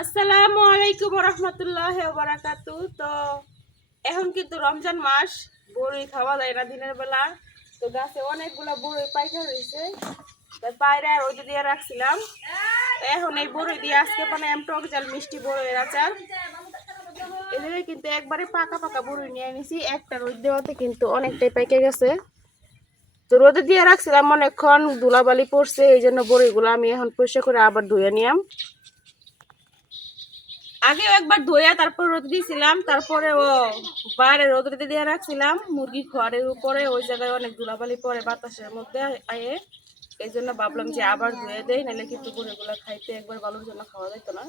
আসসালামু আলাইকুম রহমতুল্লাহ বারাকাতু। তো এখন কিন্তু রমজান মাস, বড়ই খাওয়া যায় না দিনের বেলা। তো গাছে অনেকগুলো বড়ই পাইকা রয়েছে, তাই পায়রা আর ওইটা দিয়ে রাখছিলাম। এখন এই বড়ই দিয়ে আজকে বানাই টক জাল মিষ্টি বড়ইয়ের আচার। এদিকে কিন্তু একবারে পাকা পাকা বড়ই নিয়ে নিছি, একটা রোদ দেওয়াতে কিন্তু অনেকটাই পাইকে গেছে। তো রোদে দিয়ে রাখছিলাম অনেকক্ষণ, ধুলাবালি পড়ছে, এই জন্য বড়ইগুলো আমি এখন পরিষ্কার করে আবার ধুয়ে নিলাম। আগেও একবার ধুইয়া তারপর রোদ দিয়েছিলাম, তারপরে ও বাইরে রোদে দিয়ে রাখছিলাম মুরগি ঘরের উপরে, ওই জায়গায় অনেক ধুলাবালি পড়ে বাতাসের মধ্যে আয়ে। এই জন্য ভাবলাম যে আবার ধুয়ে দেই, নাহলে কিন্তু বড়িগুলো খাইতে একবার ভালোর জন্য খাওয়া যেত না।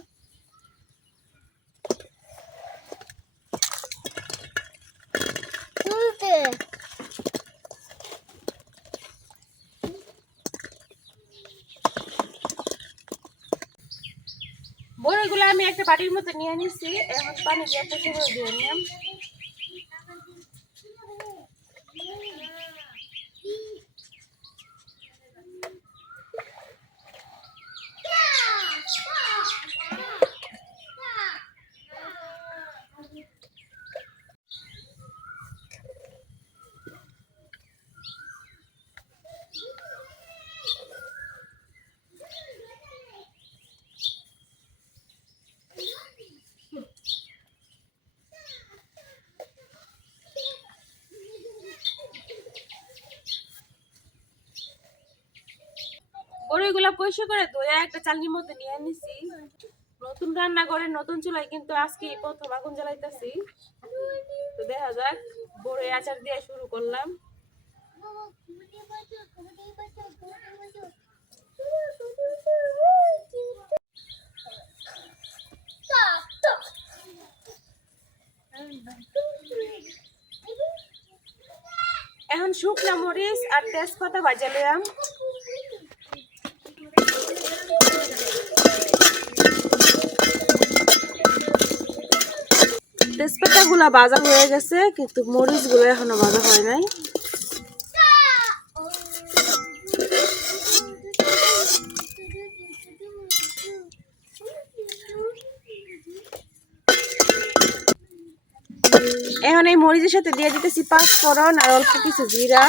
বড়িগুলো আমি একটা বাটির মধ্যে নিয়ে নিচ্ছি, এখন পানি দিয়ে পচে করে দিয়ে নিলাম। বড়িগুলো পরিষ্কার করে ধুয়ে একটা চালনির মধ্যে নিয়ে নিছি। নতুন রান্না করে নতুন চুলায় কিন্তু আজকে প্রথম আগুন জ্বালাইতেছি। তো দেখা যাক, বড়ি আচার দিয়ে শুরু করলাম। এখন শুকনা মরিচ আর তেজপাতা ভাজা নিলাম। তেজপাতা গুলা ভাজা হয়ে গেছে, কিন্তু মরিচ গুলো এখনো ভাজা হয় নাই। এখন এই মরিচের সাথে দিয়ে দিতেছি পাঁচফোড়ন আর অল্প কিছু জিরা।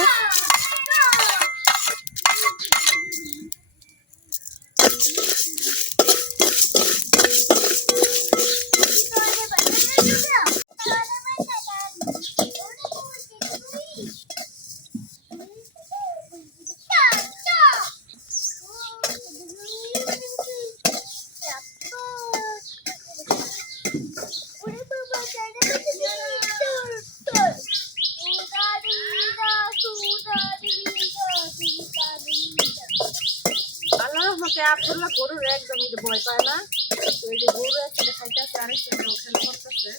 আব্দুল্লাহ গরুর একদমই ভয় পায় না, তো এই যে গরু একসাথে খাইতেছে আর একসাথে খেলা করতেছে।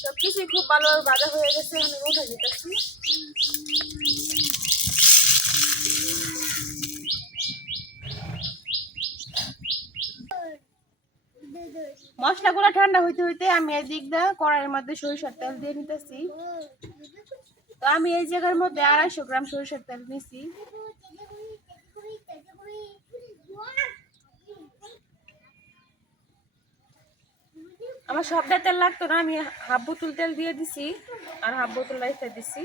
সবকিছুই খুব ভালোভাবে ভাজা হয়ে গেছে, আমি উঠে দিতেছি। মশলাগুলো ঠান্ডা হইতে হইতে আমি এদিক দিয়ে কড়াইয়ের মধ্যে সরিষার তেল দিয়ে নিতেছি। তো আমি এই জায়গার মধ্যে 250 গ্রাম সরিষার তেল নিছি। আমার সবটা তেল লাগতো না, আমি হাফ বোতল তেল দিয়ে দিছি আর হাফ বোতল রাইখে দিছি।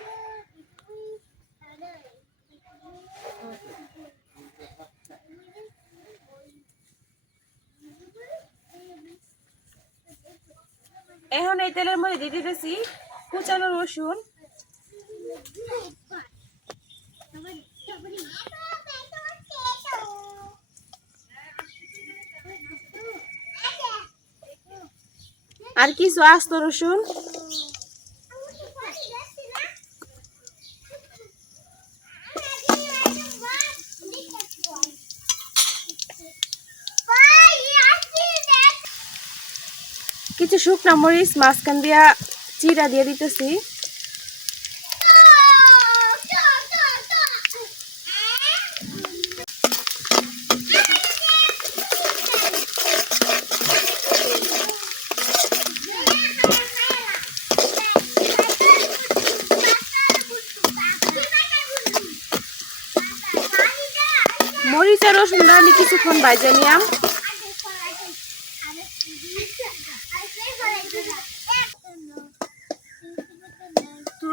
এখন এই তেলের মধ্যে দিয়ে দিতেছি কুচানো রসুন, আর কিছু আস্ত রসুন, কিছু শুকনা মরিচ মাঝখান দিয়া চিরা দিয়ে দিতেছি। মরিচ আর রসুনটা আমি কিছুক্ষণ ভাজা নিলাম।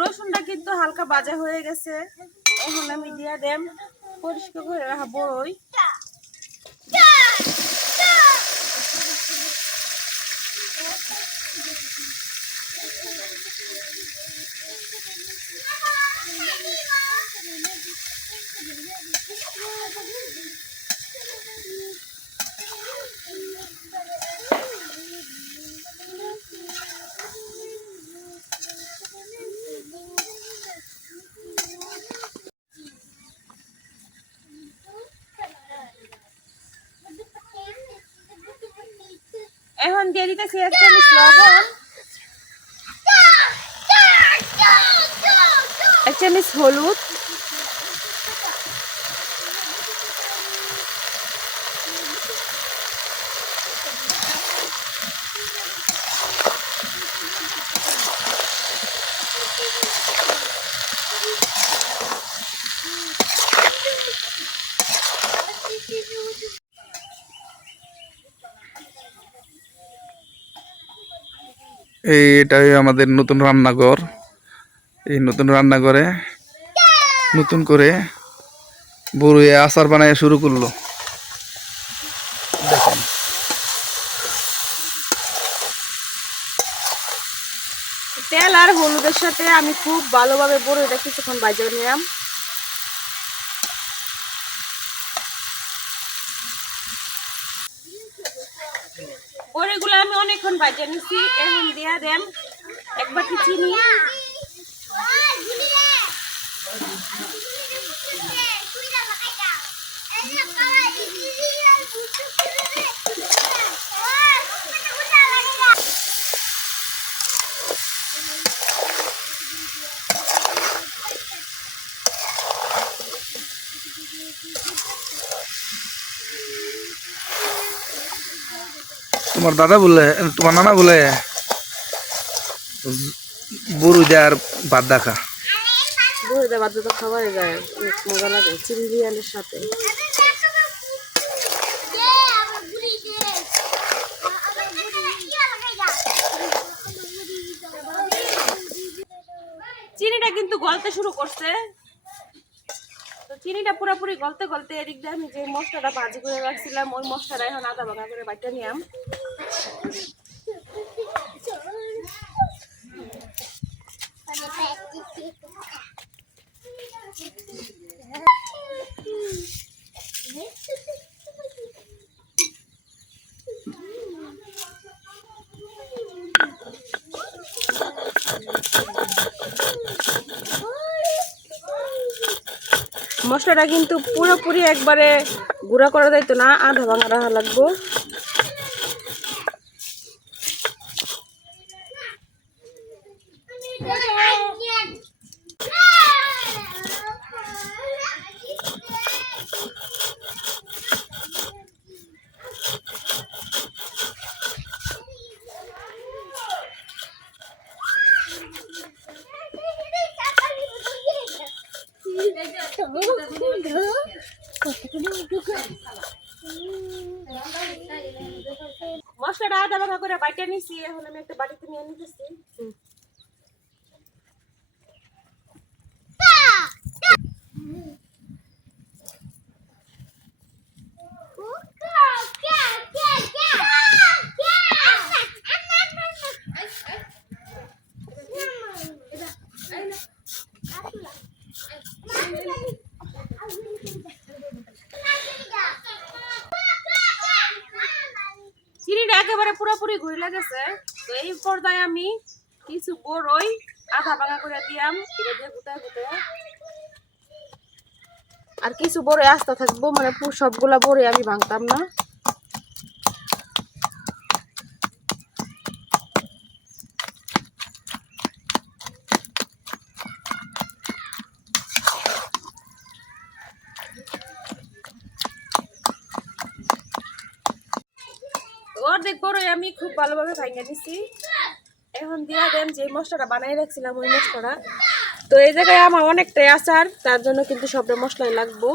রসুনটা কিন্তু হালকা ভাজা হয়ে গেছে, এখন আমি দিয়া দেম পরিষ্কার করে রাখা বড়ই। এখন দিয়ে দিতেছি 1 চামচ লবণ, 1 চামচ হলুদ, এটাই আমাদের নতুন রান্নাঘর। এই নতুন রান্নাঘরে নতুন করে বড়ুয়ে আচার বানায় শুরু করলো। দেখেন তেল আর হলুদের সাথে আমি খুব ভালোভাবে বড়ইটা কিছুক্ষণ ভাজা নিলাম। বড়িগুলো আমি অনেকক্ষণ ভাজা নিছি, এখন দিয়া দেন 1 বাটি চিনি, তোমার দাদা বলে, তোমার নানা বলে বড়ু দেওয়ার বাদ দেখা। বড়িটা ভাজা তো খাওয়াই যায়, অনেক মজা লাগে চিনি বিরিয়ানির সাথে। চিনিটা কিন্তু গলতে শুরু করছে, তো চিনিটা পুরোপুরি গলতে গলতে এদিক দিয়ে আমি যে মশলাটা ভাজি করে রাখছিলাম ওই মশলাটা এখন আদা ভাঙা করে বাইটা নিলাম। মশলাটা কিন্তু পুরোপুরি একবারে গুঁড়া করা যাইতো না, আধা ভাঙা রাখা লাগবো। মশলাটা আধা ভাঙা করে বাইটা নিছি, এখন আমি একটা বাটিতে নিয়ে নিতেছি। চিনিটা একেবারে পুরোপুরি ঘুরে গেছে, তো এই পর্যায়ে আমি কিছু বড়ই আধা ভাঙা করে দিলাম, এটা দিয়ে গুতায় গুতায়। আর কিছু বড়ই আস্তে থাকবো, মানে সবগুলা বড়ই আমি ভাঙতাম না। অর্ধেক বড়ই আমি খুব ভালোভাবে ভাঙে নিছি, এখন দিয়া দেন যে মশলাটা বানাই রাখছিলাম ওই মশলাটা। তো এই জায়গায় আমার অনেকটাই আচার, তার জন্য কিন্তু সবটা মশলাই লাগবো।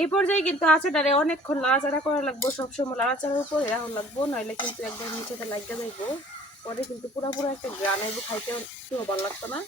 এই পর্যায়ে কিন্তু আচারটারে অনেকক্ষণ নাড়াচাড়া করা লাগবো, সবসময় নাড়াচাড়ার উপরে রাখা লাগবো, নইলে কিন্তু একদম নিচেতে লাগিয়ে যাইবো। পরে কিন্তু পুরো একটা গ্রান আইবো, খাইতে একটু ভালো লাগতো না।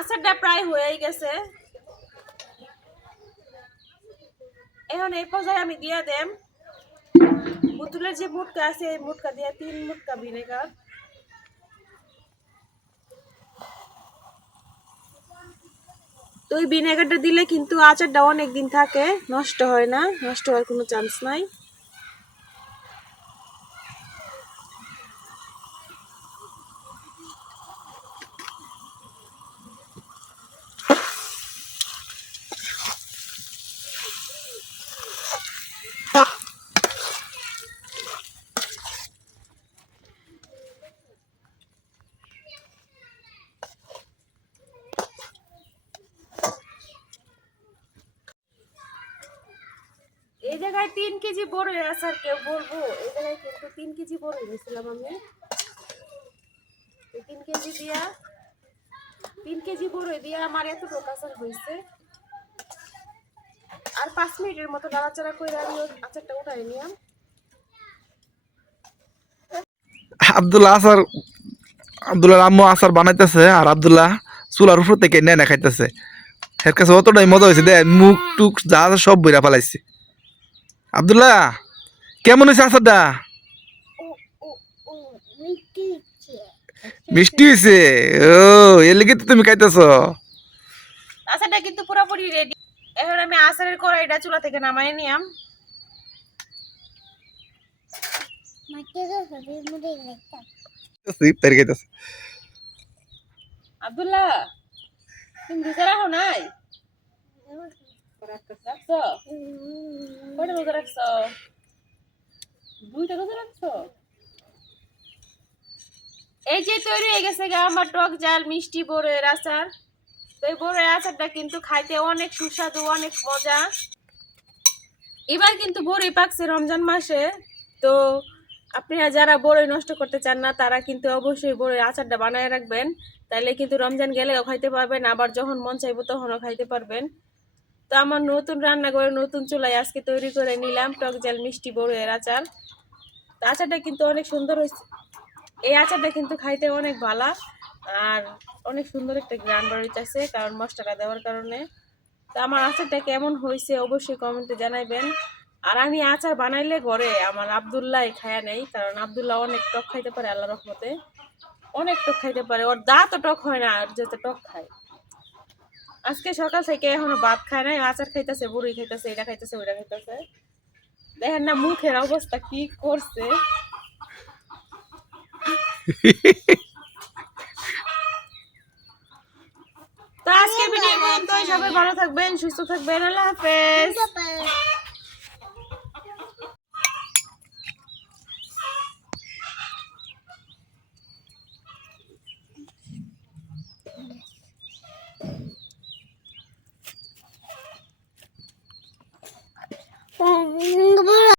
আচারটা প্রায় হয়েই গেছে। এখন এই পর্যায়ে আমি দিয়ে দেম বোতলের যে মুটকা আছে, এই মুটকা দিয়ে 3 মুটকা ভিনেগার। তো এই ভিনেগারটা দিলে কিন্তু আচারটা অনেক দিন থাকে, নষ্ট হয় না, নষ্ট হওয়ার কোনো চান্স নাই। এই জায়গায় 3 কেজি বড়ই আচার কেউ বলবো, এই জায়গায় কিন্তু 3 কেজি বড়ই নিয়েছিলাম আমি। 3 কেজি দিয়া 3 কেজি বড়ই দিয়া আমার এতটুকু আচার হয়েছে। আর 5 মিনিটের মতো নাড়াচাড়া করে আমি আচারটা উঠাই নিলাম। আব্দুল্লাহ আম্মু আচার বানাইতেছে, আর আব্দুল্লাহ চুলার উপর থেকে নেনে খাইতেছে। এর কাছে অতটাই মজা হয়েছে, দে মুখ টুক যা আছে সব বইরা ফেলাইছে। আব্দুল্লাহ কেমন হয়েছে আচারটা? মিষ্টি হয়েছে। ও এর লিগে তো তুমি খাইতেছ। আচারটা কিন্তু পুরোপুরি রেডি। এখন আমি আচারের কড়াইটা চুলা থেকে নামাই নিলাম। আব্দুল্লাহ তুমি রোজা রাখো নাই? রাখছো? কয়টা রোজা রাখছো? 2টা রোজা রাখছো? এই যে তৈরি হয়ে গেছে আমার টক ঝাল মিষ্টি বড়ের আচার। তো এই বড়ের আচারটা কিন্তু খাইতে অনেক সুস্বাদু, অনেক মজা। এবার কিন্তু বড়ই পাকছে রমজান মাসে। তো আপনারা যারা বড়ই নষ্ট করতে চান না, তারা কিন্তু অবশ্যই বড়ই আচারটা বানায় রাখবেন, তাহলে কিন্তু রমজান গেলেও খাইতে পারবেন, আবার যখন মন চাইবো তখনও খাইতে পারবেন। তো আমার নতুন রান্নাঘরে নতুন চুলায় আজকে তৈরি করে নিলাম টক ঝাল মিষ্টি বড়ইয়ের আচার। তো আচারটা কিন্তু অনেক সুন্দর হয়েছে। এই আচারটা কিন্তু খাইতে অনেক ভালো, আর অনেক সুন্দর একটা গ্রান বেরোইতেছে, কারণ মশলাটা দেওয়ার কারণে। তো আমার আচারটা কেমন হয়েছে অবশ্যই কমেন্টে জানাবেন। আর আমি আচার বানাইলে ঘরে আমার আব্দুল্লাহ খায়া নেই, কারণ আব্দুল্লাহ অনেক টক খাইতে পারে, আল্লাহর রহমতে অনেক টক খাইতে পারে। ওর দাঁতও টক হয় না, আর যেতে টক খায়। আজকে সকাল থেকে এখনো ভাত খায় নাই, আচার খাইতেছে, বুড়ি খাইতেছে, এটা খাইতেছে, ওইটা খাইতেছে। দেখেন না মুখের অবস্থা কি করছে। তো আজকে ভিডিও পর্যন্ত, সবাই ভালো থাকবেন, সুস্থ থাকবেন, আল্লাহ হাফেজ।